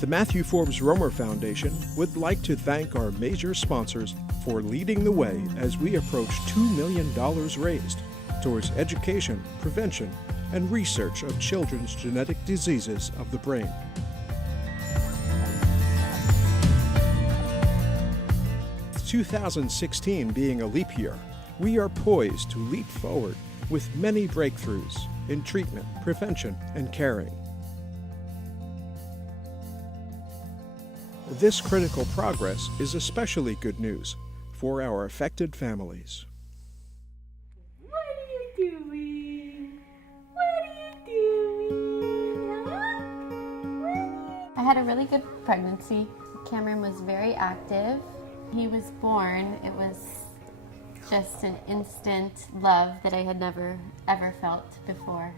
The Mathew Forbes Romer Foundation would like to thank our major sponsors for leading the way as we approach $2 million raised towards education, prevention, and research of children's genetic diseases of the brain. With 2016 being a leap year, we are poised to leap forward with many breakthroughs in treatment, prevention, and caring. This critical progress is especially good news for our affected families. What are you doing? What are you doing? Huh? I had a really good pregnancy. Cameron was very active. He was born. It was just an instant love that I had never, ever felt before.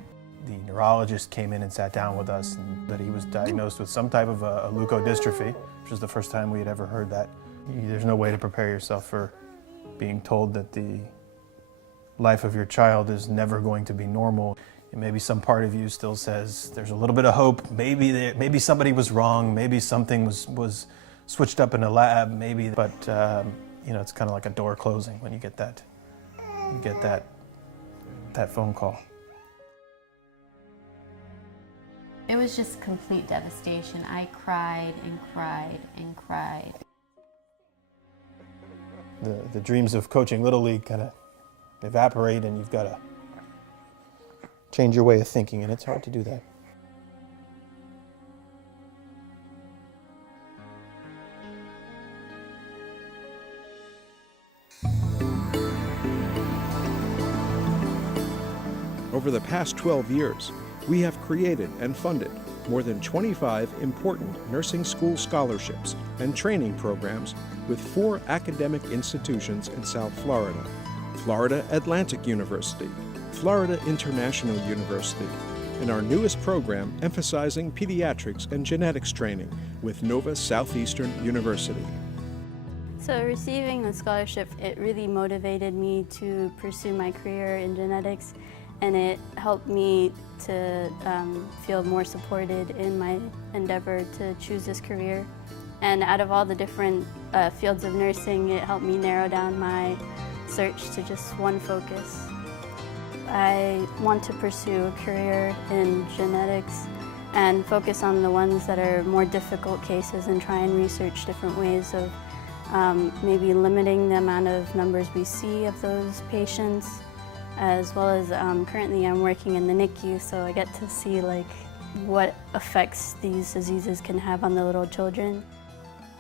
The neurologist came in and sat down with us, and that he was diagnosed with some type of a leukodystrophy, which was the first time we had ever heard that. There's no way to prepare yourself for being told that the life of your child is never going to be normal. And maybe some part of you still says there's a little bit of hope. Maybe somebody was wrong. Maybe something was switched up in a lab. Maybe, but you know, it's kind of like a door closing when you get that phone call. It was just complete devastation. I cried and cried and cried. The dreams of coaching Little League kind of evaporate, and you've got to change your way of thinking, and it's hard to do that. Over the past 12 years, we have created and funded more than 25 important nursing school scholarships and training programs with 4 academic institutions in South Florida: Florida Atlantic University, Florida International University, and our newest program emphasizing pediatrics and genetics training with Nova Southeastern University. So receiving the scholarship, it really motivated me to pursue my career in genetics, and it helped me to feel more supported in my endeavor to choose this career. And out of all the different fields of nursing, it helped me narrow down my search to just one focus. I want to pursue a career in genetics and focus on the ones that are more difficult cases and try and research different ways of maybe limiting the amount of numbers we see of those patients, as well as currently I'm working in the NICU, so I get to see what effects these diseases can have on the little children.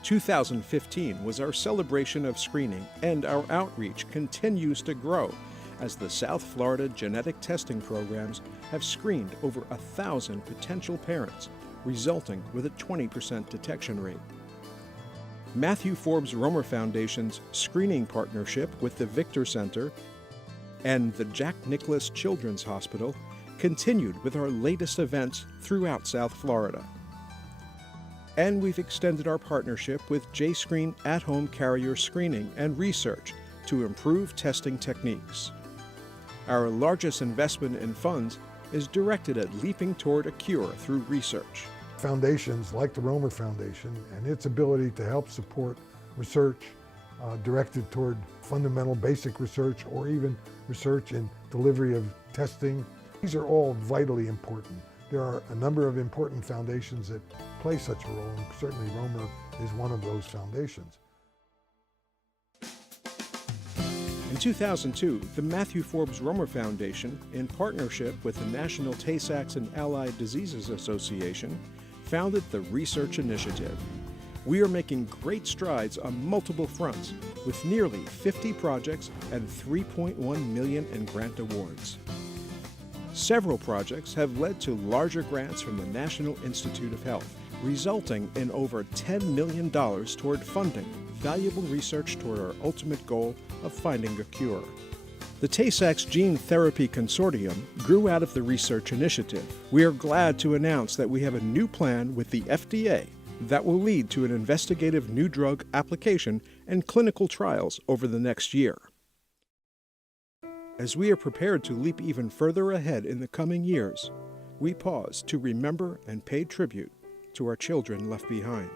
2015 was our celebration of screening, and our outreach continues to grow as the South Florida genetic testing programs have screened over 1,000 potential parents, resulting with a 20% detection rate. Mathew Forbes Romer Foundation's screening partnership with the Victor Center and the Jack Nicklaus Children's Hospital continued with our latest events throughout South Florida. And we've extended our partnership with JScreen at-home carrier screening and research to improve testing techniques. Our largest investment in funds is directed at leaping toward a cure through research. Foundations like the Romer Foundation and its ability to help support research directed toward fundamental basic research or even research in delivery of testing. These are all vitally important. There are a number of important foundations that play such a role, and certainly Romer is one of those foundations. In 2002, the Mathew Forbes Romer Foundation, in partnership with the National Tay-Sachs and Allied Diseases Association, founded the Research Initiative. We are making great strides on multiple fronts, with nearly 50 projects and $3.1 million in grant awards. Several projects have led to larger grants from the National Institute of Health, resulting in over $10 million toward funding valuable research toward our ultimate goal of finding a cure. The Tay-Sachs Gene Therapy Consortium grew out of the Research Initiative. We are glad to announce that we have a new plan with the FDA that will lead to an investigative new drug application and clinical trials over the next year. As we are prepared to leap even further ahead in the coming years, we pause to remember and pay tribute to our children left behind.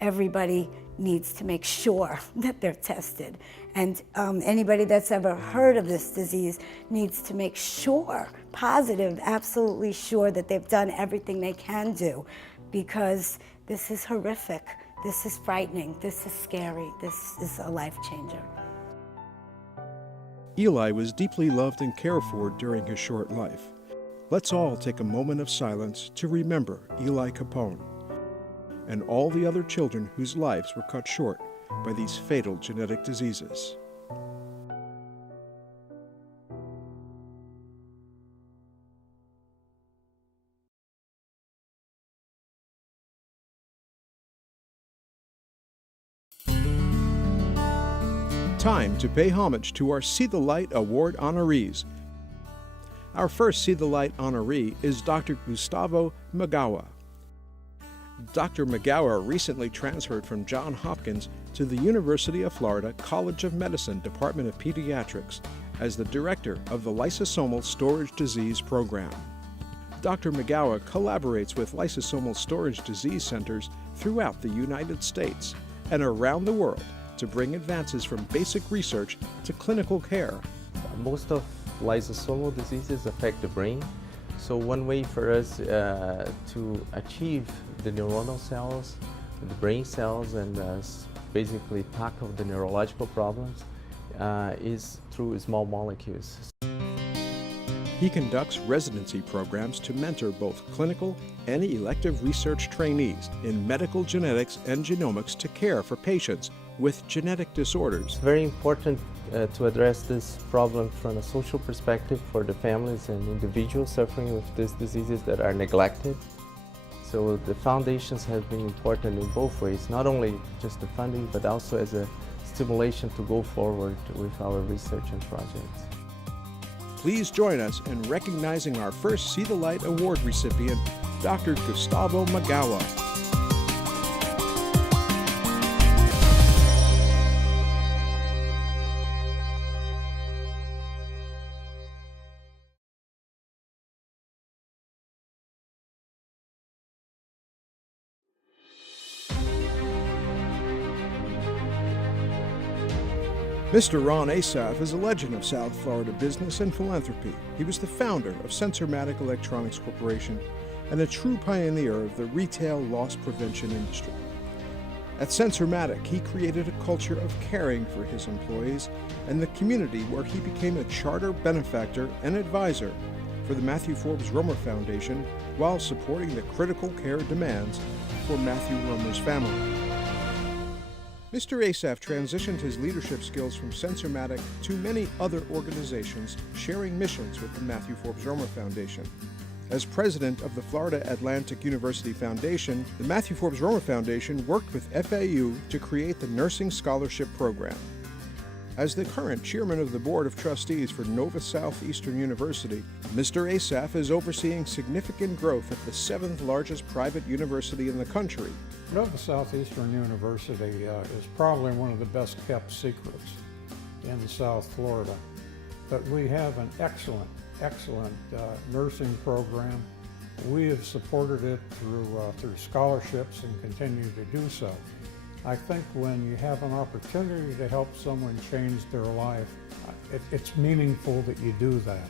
Everybody needs to make sure that they're tested. And anybody that's ever heard of this disease needs to make sure, positive, absolutely sure that they've done everything they can do, because this is horrific, this is frightening, this is scary, this is a life changer. Eli was deeply loved and cared for during his short life. Let's all take a moment of silence to remember Eli Capone and all the other children whose lives were cut short by these fatal genetic diseases. Time to pay homage to our See the Light Award honorees. Our first See the Light honoree is Dr. Gustavo Maegawa. Dr. Maegawa recently transferred from Johns Hopkins to the University of Florida College of Medicine Department of Pediatrics as the director of the Lysosomal Storage Disease Program. Dr. Maegawa collaborates with lysosomal storage disease centers throughout the United States and around the world to bring advances from basic research to clinical care. Most of lysosomal diseases affect the brain. So one way for us to achieve the neuronal cells, the brain cells, and basically tackle the neurological problems is through small molecules. He conducts residency programs to mentor both clinical and elective research trainees in medical genetics and genomics to care for patients with genetic disorders. It's very important to address this problem from a social perspective for the families and individuals suffering with these diseases that are neglected. So the foundations have been important in both ways, not only just the funding, but also as a stimulation to go forward with our research and projects. Please join us in recognizing our first See the Light Award recipient, Dr. Gustavo Maegawa. Mr. Ron Assaf is a legend of South Florida business and philanthropy. He was the founder of Sensormatic Electronics Corporation and a true pioneer of the retail loss prevention industry. At Sensormatic, he created a culture of caring for his employees and the community, where he became a charter benefactor and advisor for the Mathew Forbes Romer Foundation while supporting the critical care demands for Mathew Romer's family. Mr. Assaf transitioned his leadership skills from Sensormatic to many other organizations sharing missions with the Mathew Forbes Romer Foundation. As president of the Florida Atlantic University Foundation, the Mathew Forbes Romer Foundation worked with FAU to create the Nursing Scholarship Program. As the current chairman of the Board of Trustees for Nova Southeastern University, Mr. Assaf is overseeing significant growth at the 7th largest private university in the country. Nova Southeastern University is probably one of the best kept secrets in South Florida, but we have an excellent nursing program. We have supported it through scholarships and continue to do so. I think when you have an opportunity to help someone change their life, it's meaningful that you do that.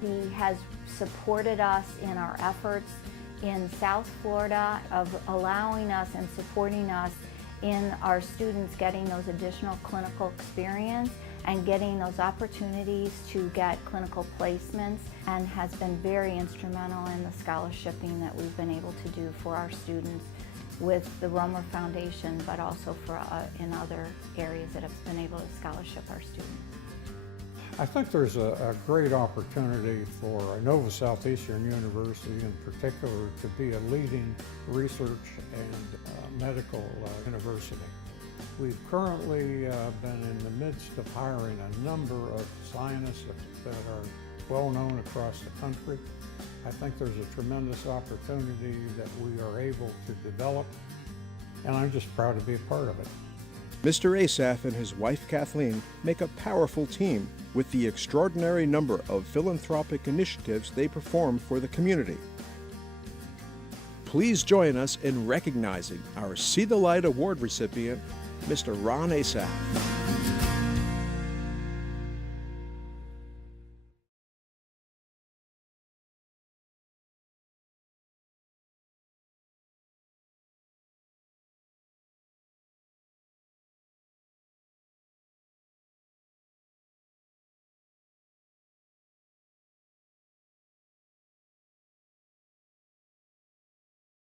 He has supported us in our efforts in South Florida of allowing us and supporting us in our students getting those additional clinical experience and getting those opportunities to get clinical placements, and has been very instrumental in the scholarshiping that we've been able to do for our students with the Romer Foundation, but also for in other areas that have been able to scholarship our students. I think there's a great opportunity for Nova Southeastern University in particular to be a leading research and medical university. We've currently been in the midst of hiring a number of scientists that are well known across the country. I think there's a tremendous opportunity that we are able to develop, and I'm just proud to be a part of it. Mr. Assaf and his wife Kathleen make a powerful team with the extraordinary number of philanthropic initiatives they perform for the community. Please join us in recognizing our See the Light Award recipient, Mr. Ron Assaf.